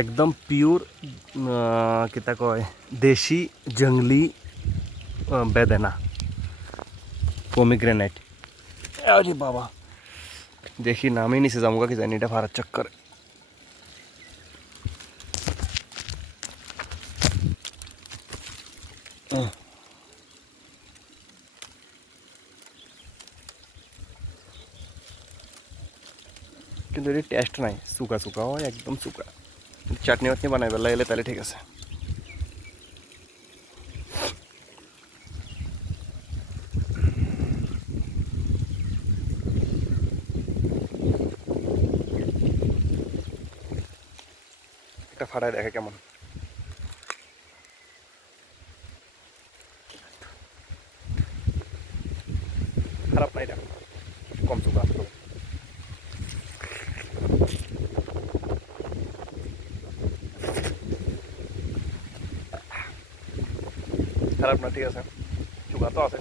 একদম পিওর কিতা কয় দেশি জঙ্গলি বেদেনা পমিগ্রেনেট। আরে বাবা, দেখি নামই নিচে যাবো কি জানি, এটা ভাড়ার চক্কর। কিন্তু এর টেস্ট নাই, শুকা শুকা হয়, একদম শুকা। চাটনি বাটনি বানাই বেলা এলে তাহলে ঠিক আছে। একটা ফাটায় দেখে কেমন। খারাপ না এটা, কম শুকা আছে তো। খারাপ না, ঠিক আছে, শুকা তো আছে।